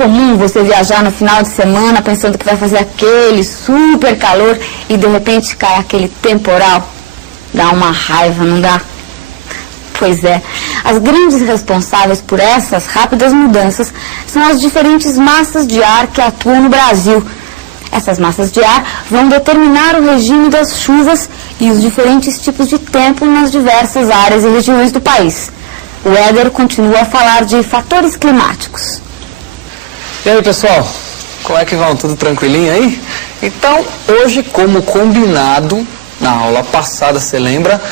comum você viajar no final de semana pensando que vai fazer aquele super calor e de repente cai aquele temporal? Dá uma raiva, não dá? Pois é, as grandes responsáveis por essas rápidas mudanças são as diferentes massas de ar que atuam no Brasil. Essas massas de ar vão determinar o regime das chuvas e os diferentes tipos de tempo nas diversas áreas e regiões do país. O Éder continua a falar de fatores climáticos. E aí, pessoal, como é que vão? Tudo tranquilinho aí? Então, hoje, como combinado, na aula passada, você lembra,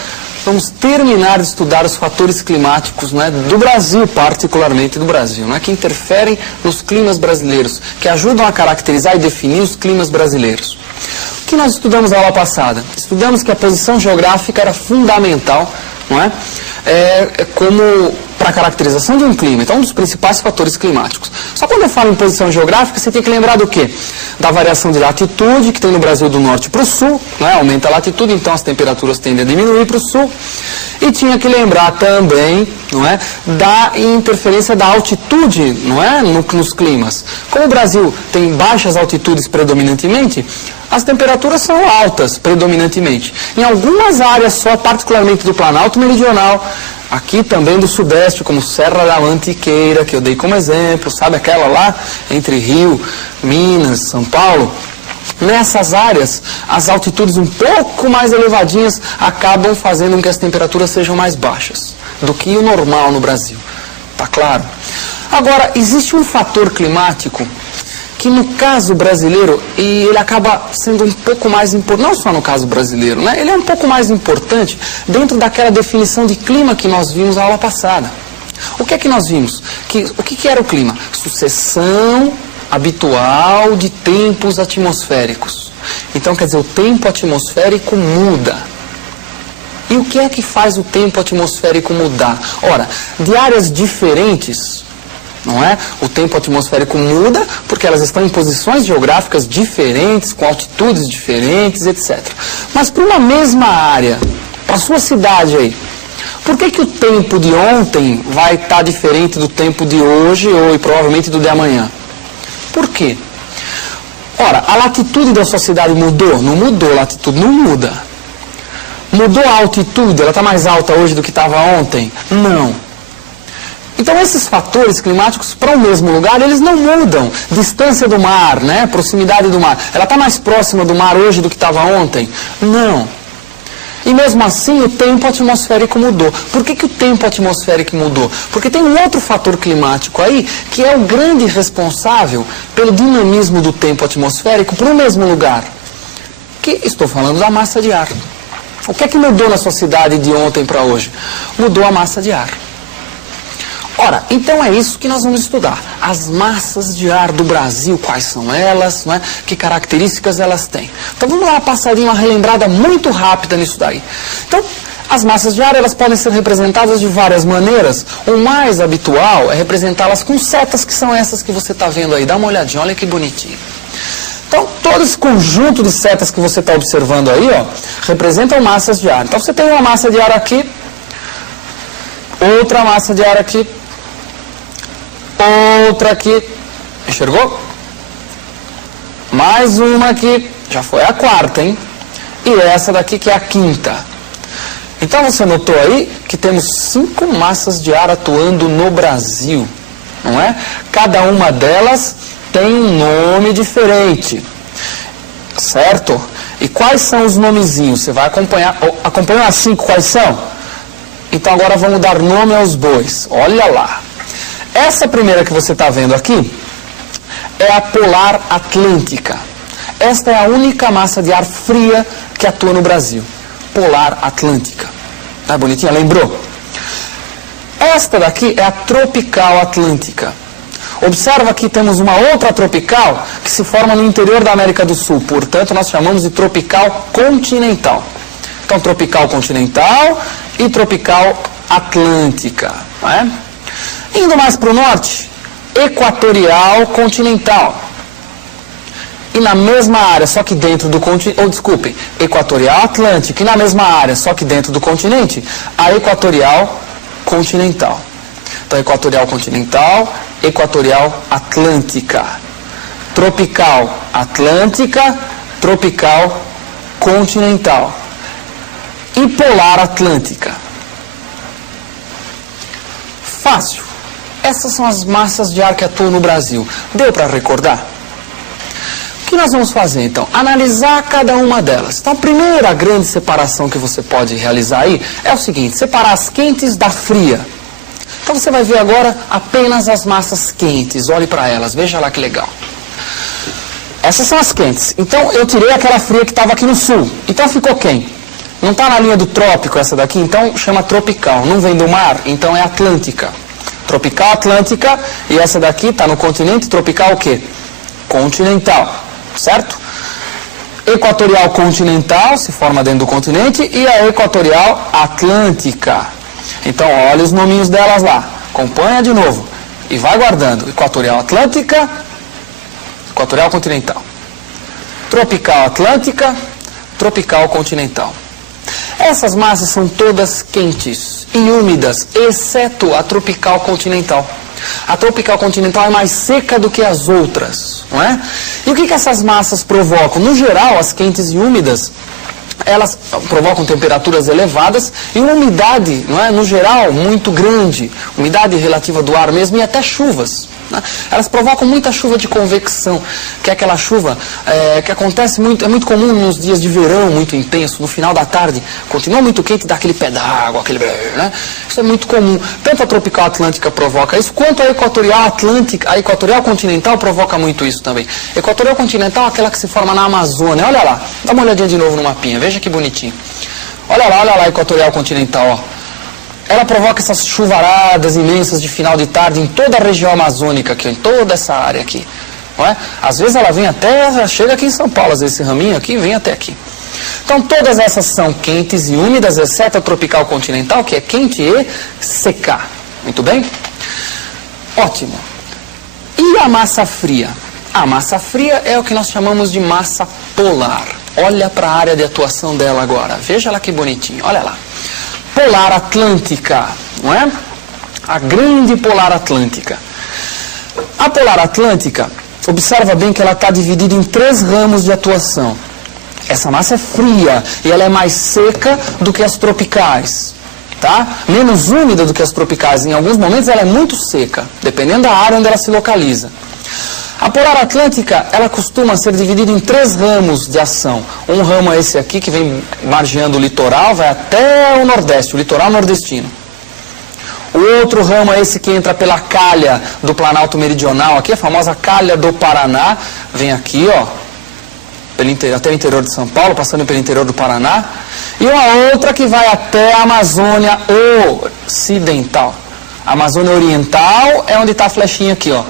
vamos terminar de estudar os fatores climáticos, né, do Brasil, particularmente do Brasil, né, que interferem nos climas brasileiros, que ajudam a caracterizar e definir os climas brasileiros. O que nós estudamos na aula passada? Estudamos que a posição geográfica era fundamental, não é? Como para a caracterização de um clima, então um dos principais fatores climáticos. Só quando eu falo em posição geográfica, você tem que lembrar do quê? Da variação de latitude, que tem no Brasil do norte para o sul, né? Aumenta a latitude, então as temperaturas tendem a diminuir para o sul. E tinha que lembrar também, não é, da interferência da altitude, não é, nos climas. Como o Brasil tem baixas altitudes predominantemente, as temperaturas são altas predominantemente. Em algumas áreas só, particularmente do Planalto Meridional, aqui também do Sudeste, como Serra da Mantiqueira, que eu dei como exemplo, sabe aquela lá entre Rio, Minas, São Paulo? Nessas áreas, as altitudes um pouco mais elevadinhas acabam fazendo com que as temperaturas sejam mais baixas do que o normal no Brasil. Tá claro? Agora, existe um fator climático que no caso brasileiro, e ele acaba sendo um pouco mais importante, não só no caso brasileiro, né? Ele é um pouco mais importante dentro daquela definição de clima que nós vimos na aula passada. O que é que nós vimos? O que era o clima? Sucessão habitual de tempos atmosféricos. Então, quer dizer, o tempo atmosférico muda. E o que é que faz o tempo atmosférico mudar? Ora, de áreas diferentes, não é? O tempo atmosférico muda porque elas estão em posições geográficas diferentes, com altitudes diferentes, etc. Mas para uma mesma área, para a sua cidade aí, por que o tempo de ontem vai estar diferente do tempo de hoje ou e provavelmente do de amanhã? Por quê? Ora, a latitude da sua cidade mudou? Não mudou, a latitude não muda. Mudou a altitude? Ela está mais alta hoje do que estava ontem? Não. Então, esses fatores climáticos para o mesmo lugar, eles não mudam. Distância do mar, né? Proximidade do mar. Ela está mais próxima do mar hoje do que estava ontem? Não. E mesmo assim, o tempo atmosférico mudou. Por que o tempo atmosférico mudou? Porque tem um outro fator climático aí, que é o grande responsável pelo dinamismo do tempo atmosférico para o mesmo lugar. Que estou falando da massa de ar. O que é que mudou na sua cidade de ontem para hoje? Mudou a massa de ar. Ora, então é isso que nós vamos estudar. As massas de ar do Brasil, quais são elas, não é? Que características elas têm. Então vamos dar uma passadinha, uma relembrada muito rápida nisso daí. Então, as massas de ar, elas podem ser representadas de várias maneiras. O mais habitual é representá-las com setas, que são essas que você está vendo aí. Dá uma olhadinha, olha que bonitinho. Então, todo esse conjunto de setas que você está observando aí, ó, representam massas de ar. Então, você tem uma massa de ar aqui, outra massa de ar aqui, outra aqui, enxergou? Mais uma aqui, já foi a quarta, hein? E essa daqui que é a quinta. Então você notou aí que temos 5 massas de ar atuando no Brasil, não é? Cada uma delas tem um nome diferente, certo? E quais são os nomezinhos? Você vai acompanhar as 5 quais são? Então agora vamos dar nome aos bois, olha lá. Essa primeira que você está vendo aqui é a polar atlântica. Esta é a única massa de ar fria que atua no Brasil. Polar atlântica. Tá bonitinha? Lembrou? Esta daqui é a tropical atlântica. Observa que temos uma outra tropical que se forma no interior da América do Sul. Portanto, nós chamamos de tropical continental. Então, tropical continental e tropical atlântica. Não é? Indo mais para o norte, equatorial continental. E na mesma área, só que dentro do continente, equatorial atlântico, e na mesma área, só que dentro do continente, a equatorial continental. Então, equatorial continental, equatorial atlântica. Tropical atlântica, tropical continental. E polar atlântica. Fácil. Essas são as massas de ar que atuam no Brasil. Deu para recordar? O que nós vamos fazer, então? Analisar cada uma delas. Então, a primeira grande separação que você pode realizar aí é o seguinte, separar as quentes da fria. Então, você vai ver agora apenas as massas quentes. Olhe para elas, veja lá que legal. Essas são as quentes. Então, eu tirei aquela fria que estava aqui no sul. Então, ficou quem? Não está na linha do trópico essa daqui, então chama tropical. Não vem do mar, então é atlântica. Tropical atlântica, e essa daqui está no continente, tropical o quê? Continental. Certo? Equatorial continental, se forma dentro do continente, e a equatorial atlântica. Então, olha os nominhos delas lá. Acompanha de novo. E vai guardando. Equatorial atlântica, equatorial continental. Tropical atlântica, tropical continental. Essas massas são todas quentes e úmidas, exceto a tropical continental. A tropical continental é mais seca do que as outras, não é? E o que essas massas provocam? No geral, as quentes e úmidas, elas provocam temperaturas elevadas e uma umidade, não é? No geral, muito grande. Umidade relativa do ar mesmo e até chuvas. Né? Elas provocam muita chuva de convecção, que é aquela chuva que acontece muito, é muito comum nos dias de verão, muito intenso, no final da tarde, continua muito quente e dá aquele pé d'água, aquele... Né? Isso é muito comum. Tanto a tropical atlântica provoca isso, quanto a equatorial atlântica, a equatorial continental provoca muito isso também. Equatorial continental é aquela que se forma na Amazônia, olha lá, dá uma olhadinha de novo no mapinha, veja que bonitinho. Olha lá, a equatorial continental, ó. Ela provoca essas chuvaradas imensas de final de tarde em toda a região amazônica aqui, em toda essa área aqui. Não é? Às vezes ela vem até, chega aqui em São Paulo, às vezes esse raminho aqui vem até aqui. Então todas essas são quentes e úmidas, exceto a tropical continental, que é quente e seca. Muito bem? Ótimo. E a massa fria? A massa fria é o que nós chamamos de massa polar. Olha para a área de atuação dela agora. Veja lá que bonitinho, olha lá. Polar atlântica, não é? A grande polar atlântica. A polar atlântica, observa bem que ela está dividida em 3 ramos de atuação. Essa massa é fria e ela é mais seca do que as tropicais, tá? Menos úmida do que as tropicais. Em alguns momentos ela é muito seca, dependendo da área onde ela se localiza. A polar atlântica, ela costuma ser dividida em 3 ramos de ação. Um ramo é esse aqui, que vem margeando o litoral, vai até o nordeste, o litoral nordestino. O outro ramo é esse que entra pela calha do Planalto Meridional, aqui a famosa calha do Paraná, vem aqui, ó, até o interior de São Paulo, passando pelo interior do Paraná. E uma outra que vai até a Amazônia Ocidental. A Amazônia Oriental é onde está a flechinha aqui, ó.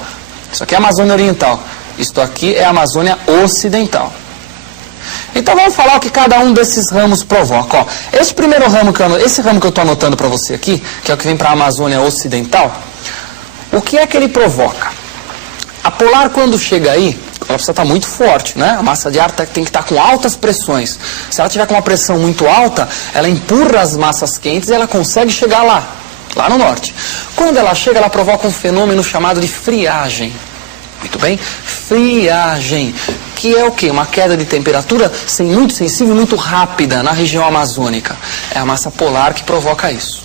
Isso aqui é a Amazônia Oriental. Isto aqui é a Amazônia Ocidental. Então vamos falar o que cada um desses ramos provoca. Ó, esse primeiro ramo, esse ramo que eu estou anotando para você aqui, que é o que vem para a Amazônia Ocidental, o que é que ele provoca? A polar, quando chega aí, ela precisa estar muito forte, né? A massa de ar tem que estar com altas pressões. Se ela tiver com uma pressão muito alta, ela empurra as massas quentes e ela consegue chegar lá no norte. Quando ela chega, ela provoca um fenômeno chamado de friagem. Muito bem? Friagem, que é o quê? Uma queda de temperatura muito sensível, muito rápida na região amazônica. É a massa polar que provoca isso.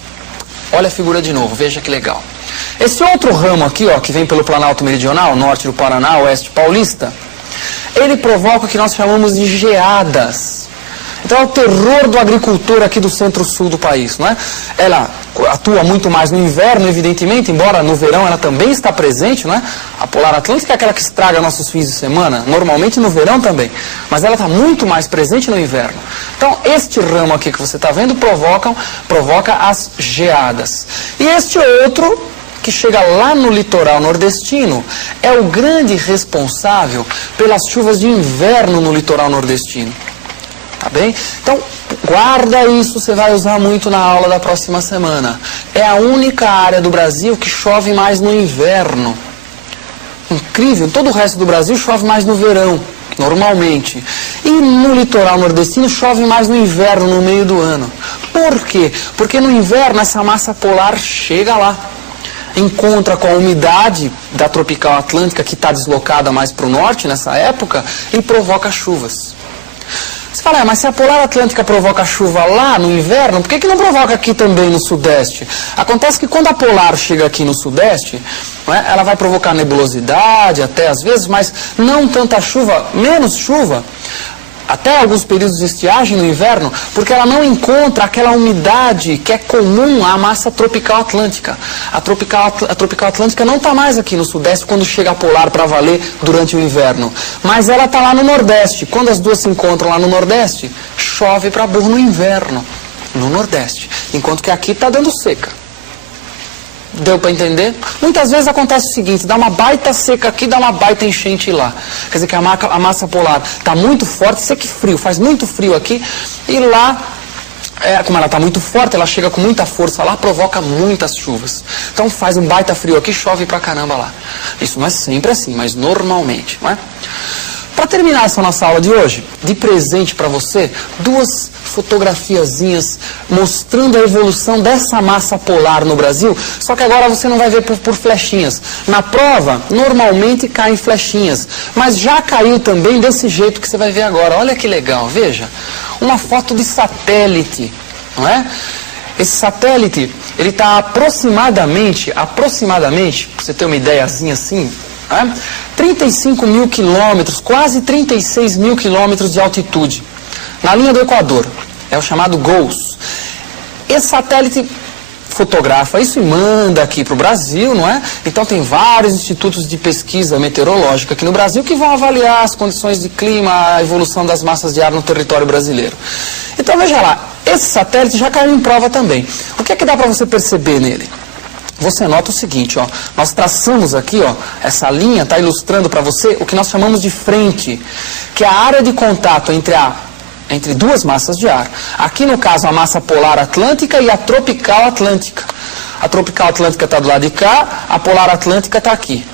Olha a figura de novo, veja que legal. Esse outro ramo aqui, ó, que vem pelo Planalto Meridional, norte do Paraná, oeste paulista, ele provoca o que nós chamamos de geadas. Então é o terror do agricultor aqui do centro-sul do país, não é? Ela atua muito mais no inverno, evidentemente, embora no verão ela também está presente, não é? A polar atlântica é aquela que estraga nossos fins de semana, normalmente no verão também, mas ela está muito mais presente no inverno. Então este ramo aqui que você está vendo provoca as geadas. E este outro, que chega lá no litoral nordestino, é o grande responsável pelas chuvas de inverno no litoral nordestino. Tá bem? Então, guarda isso, você vai usar muito na aula da próxima semana. É a única área do Brasil que chove mais no inverno. Incrível, todo o resto do Brasil chove mais no verão, normalmente. E no litoral nordestino chove mais no inverno, no meio do ano. Por quê? Porque no inverno essa massa polar chega lá. encontra com a umidade da tropical atlântica que está deslocada mais para o norte nessa época e provoca chuvas. Você fala, mas se a polar atlântica provoca chuva lá no inverno, por que não provoca aqui também no sudeste? Acontece que quando a polar chega aqui no sudeste, né, ela vai provocar nebulosidade até às vezes, mas não tanta chuva, menos chuva, até alguns períodos de estiagem no inverno, porque ela não encontra aquela umidade que é comum à massa tropical atlântica. A tropical atlântica não está mais aqui no sudeste quando chega a polar para valer durante o inverno, mas ela está lá no nordeste. Quando as duas se encontram lá no nordeste, chove para burro no inverno, no nordeste, enquanto que aqui está dando seca. Deu para entender? Muitas vezes acontece o seguinte, dá uma baita seca aqui, dá uma baita enchente lá. Quer dizer que a massa polar está muito forte, seca e frio, faz muito frio aqui, e lá, como ela está muito forte, ela chega com muita força lá, provoca muitas chuvas. Então faz um baita frio aqui, chove pra caramba lá. Isso não é sempre assim, mas normalmente, não é? Para terminar essa nossa aula de hoje, de presente para você, duas fotografiazinhas mostrando a evolução dessa massa polar no Brasil, só que agora você não vai ver por flechinhas. Na prova, normalmente caem flechinhas, mas já caiu também desse jeito que você vai ver agora. Olha que legal, veja, uma foto de satélite, não é? Esse satélite, ele está aproximadamente, para você ter uma ideiazinha assim, 35 mil quilômetros, quase 36 mil quilômetros de altitude, na linha do Equador. É o chamado GOES. Esse satélite fotografa isso e manda aqui para o Brasil, não é? Então tem vários institutos de pesquisa meteorológica aqui no Brasil que vão avaliar as condições de clima, a evolução das massas de ar no território brasileiro. Então veja lá, esse satélite já caiu em prova também. O que é que dá para você perceber nele? Você nota o seguinte, ó, nós traçamos aqui, ó, essa linha está ilustrando para você o que nós chamamos de frente, que é a área de contato entre duas massas de ar. Aqui no caso a massa polar atlântica e a tropical atlântica. A tropical atlântica está do lado de cá, a polar atlântica está aqui.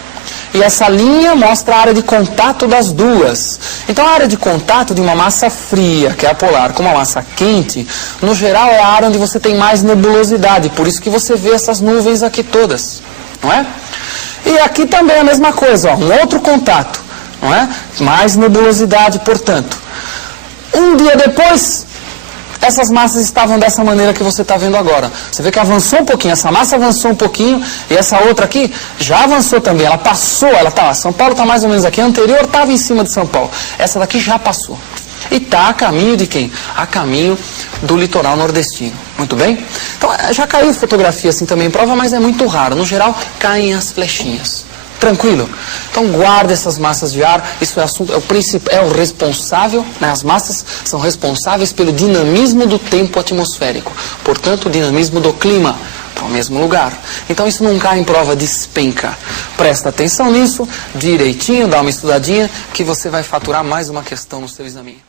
E essa linha mostra a área de contato das duas. Então a área de contato de uma massa fria, que é a polar, com uma massa quente, no geral é a área onde você tem mais nebulosidade, por isso que você vê essas nuvens aqui todas, não é? E aqui também é a mesma coisa, ó, um outro contato, não é? Mais nebulosidade, portanto. Um dia depois, essas massas estavam dessa maneira que você está vendo agora. Você vê que avançou um pouquinho, essa massa avançou um pouquinho, e essa outra aqui já avançou também, ela passou, ela está lá. São Paulo está mais ou menos aqui, a anterior estava em cima de São Paulo. Essa daqui já passou. E está a caminho de quem? A caminho do litoral nordestino. Muito bem? Então, já caiu fotografia assim também em prova, mas é muito raro. No geral, caem as flechinhas. Tranquilo? Então guarda essas massas de ar, isso é assunto, é o responsável, né? As massas são responsáveis pelo dinamismo do tempo atmosférico, portanto o dinamismo do clima, para o mesmo lugar. Então isso não cai em prova, despenca. Presta atenção nisso, direitinho, dá uma estudadinha, que você vai faturar mais uma questão no seu exame.